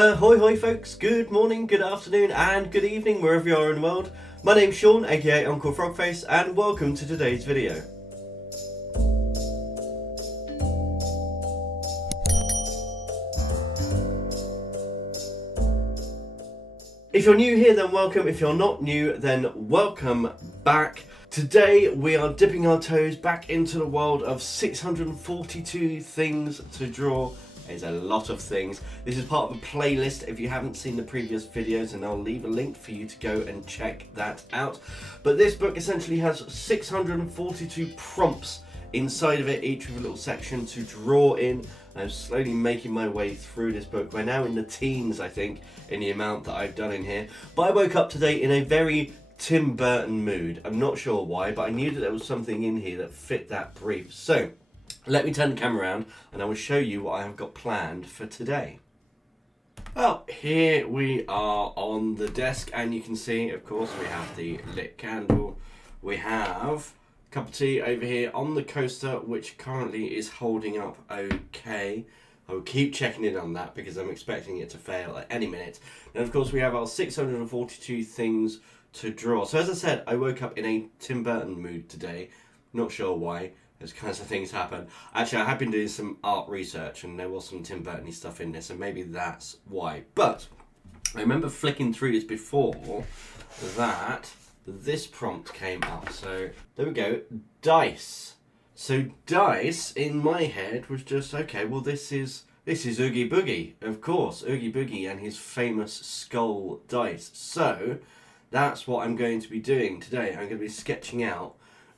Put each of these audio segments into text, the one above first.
Hoi hoi folks, good morning, good afternoon and good evening wherever you are in the world. My name's Sean, aka Uncle Frogface, and welcome to today's video. If you're new here, then welcome. If you're not new, then welcome back. Today we are dipping our toes back into the world of 642 things to draw. There's a lot of things. This is part of a playlist. If you haven't seen the previous videos, and I'll leave a link for you to go and check that out. But this book essentially has 642 prompts inside of it, each with a little section to draw in. I'm slowly making my way through this book. We're now in the teens, I think, in the amount that I've done in here. But I woke up today in a very Tim Burton mood. I'm not sure why, but I knew that there was something in here that fit that brief. So let me turn the camera around and I will show you what I have got planned for today. Well, here we are on the desk, and you can see, of course, we have the lit candle. We have a cup of tea over here on the coaster, which currently is holding up okay. I will keep checking in on that because I'm expecting it to fail at any minute. And of course, we have our 642 things to draw. So as I said, I woke up in a Tim Burton mood today. Not sure why. Those kinds of things happen. Actually, I have been doing some art research and there was some Tim Burton-y stuff in this, and maybe that's why. But I remember flicking through this before that this prompt came up. So there we go, dice. So dice in my head was just, okay, well this is Oogie Boogie, of course, Oogie Boogie and his famous skull dice. So that's what I'm going to be doing today. I'm going to be sketching out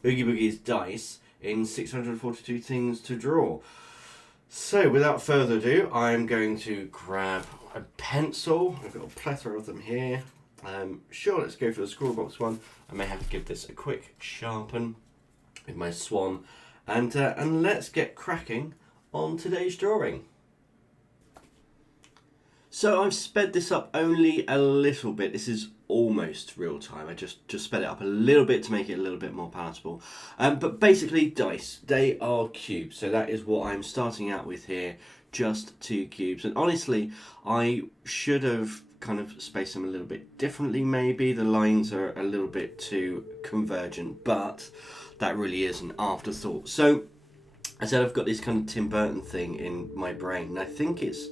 Oogie Boogie's dice in 642 things to draw. So without further ado, I'm going to grab a pencil. I've got a plethora of them here. Sure, let's go for the scroll box one. I may have to give this a quick sharpen with my swan, and let's get cracking on today's drawing. So I've sped this up only a little bit. This is almost real time. I just sped it up a little bit to make it a little bit more palatable. But basically, dice, they are cubes. So that is what I'm starting out with here, just 2 cubes. And honestly, I should have kind of spaced them a little bit differently maybe. The lines are a little bit too convergent, but that really is an afterthought. So I said I've got this kind of Tim Burton thing in my brain, and I think it's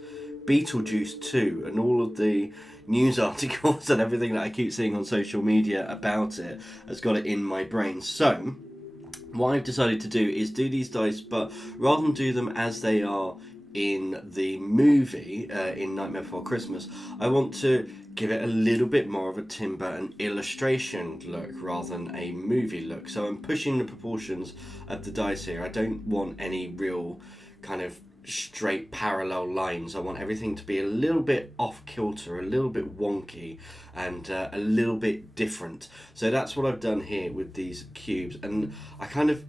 Beetlejuice 2, and all of the news articles and everything that I keep seeing on social media about it has got it in my brain. So what I've decided to do is do these dice, but rather than do them as they are in the movie, in Nightmare Before Christmas, I want to give it a little bit more of a Tim Burton illustration look rather than a movie look. So I'm pushing the proportions of the dice here. I don't want any real kind of straight parallel lines. I want everything to be a little bit off kilter, a little bit wonky, and a little bit different. So that's what I've done here with these cubes, and I kind of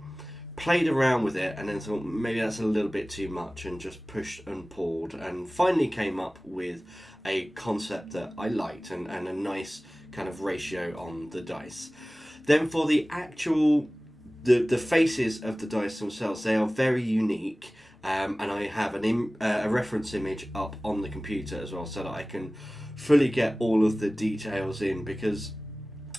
played around with it and then thought maybe that's a little bit too much, and just pushed and pulled, and finally came up with a concept that I liked, and a nice kind of ratio on the dice. Then for the actual the faces of the dice themselves, they are very unique. And I have a reference image up on the computer as well, so that I can fully get all of the details in, because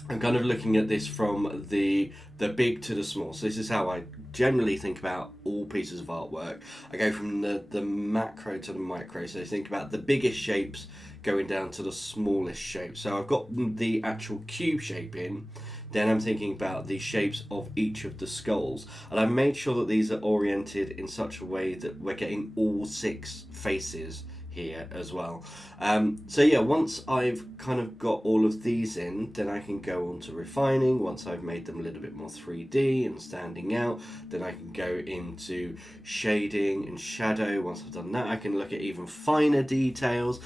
I'm kind of looking at this from the big to the small. So this is how I generally think about all pieces of artwork. I go from the macro to the micro, so I think about the biggest shapes going down to the smallest shapes. So I've got the actual cube shape in. Then I'm thinking about the shapes of each of the skulls. And I've made sure that these are oriented in such a way that we're getting all 6 faces here as well. So yeah, once I've kind of got all of these in, then I can go on to refining. Once I've made them a little bit more 3D and standing out, then I can go into shading and shadow. Once I've done that, I can look at even finer details.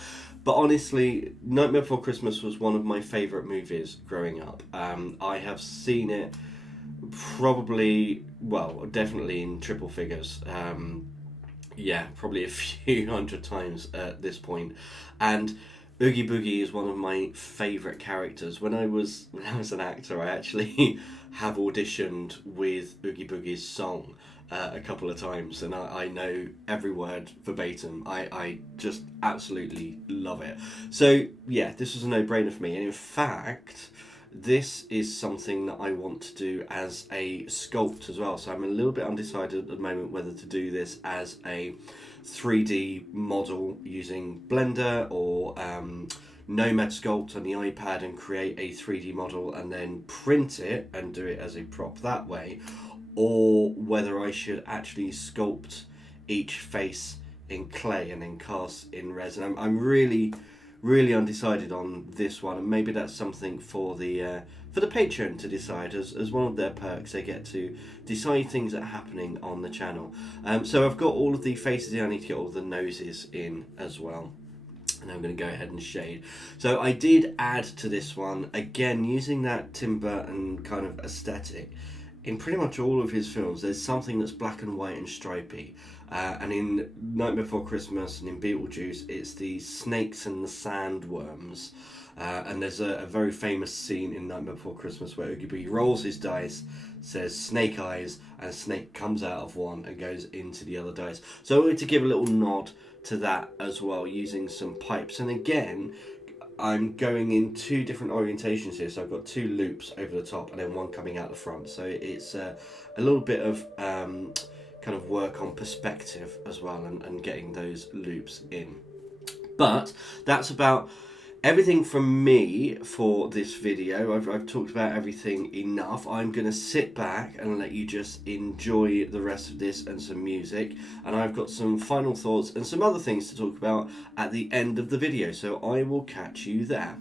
But honestly, Nightmare Before Christmas was one of my favourite movies growing up. I have seen it probably, well, definitely in triple figures. Yeah, probably a few hundred times at this point. And Oogie Boogie is one of my favourite characters. When I was an actor, I actually have auditioned with Oogie Boogie's song a couple of times, and I know every word verbatim. I just absolutely love it. So yeah, this was a no-brainer for me, and in fact, this is something that I want to do as a sculpt as well. So I'm a little bit undecided at the moment whether to do this as a 3D model using Blender or Nomad Sculpt on the iPad and create a 3D model and then print it and do it as a prop that way, or whether I should actually sculpt each face in clay and then cast in resin. I'm really undecided on this one, and maybe that's something for the Patreon to decide. As one of their perks, they get to decide things that are happening on the channel. So I've got all of the faces here. I need to get all the noses in as well. And I'm going to go ahead and shade. So I did add to this one, again, using that Tim Burton kind of aesthetic. In pretty much all of his films, there's something that's black and white and stripy. And in Night Before Christmas and in Beetlejuice, it's the snakes and the sandworms. And there's a very famous scene in Night Before Christmas where Oogie rolls his dice, says snake eyes, and a snake comes out of one and goes into the other dice. So I wanted to give a little nod to that as well, using some pipes. And again, I'm going in two different orientations here. So I've got two loops over the top and then one coming out the front. So it's a little bit of kind of work on perspective as well, and getting those loops in. But that's about everything from me for this video. I've talked about everything enough. I'm going to sit back and let you just enjoy the rest of this and some music. And I've got some final thoughts and some other things to talk about at the end of the video. So I will catch you there.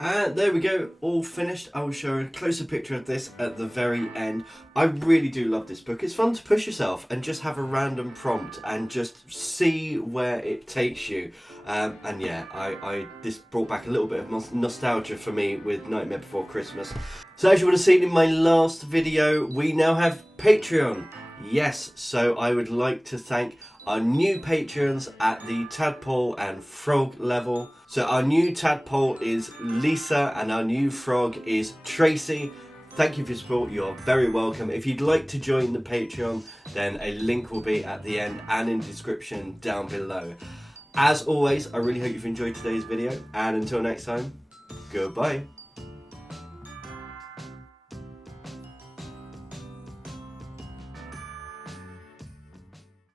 And there we go, all finished. I will show a closer picture of this at the very end. I really do love this book. It's fun to push yourself and just have a random prompt and just see where it takes you. And yeah, this brought back a little bit of nostalgia for me with Nightmare Before Christmas. So as you would have seen in my last video, we now have Patreon. Yes, so I would like to thank our new patrons at the tadpole and frog level. So our new tadpole is Lisa and our new frog is Tracy. Thank you for your support, you're very welcome. If you'd like to join the Patreon, then a link will be at the end and in the description down below. As always, I really hope you've enjoyed today's video, and until next time, goodbye.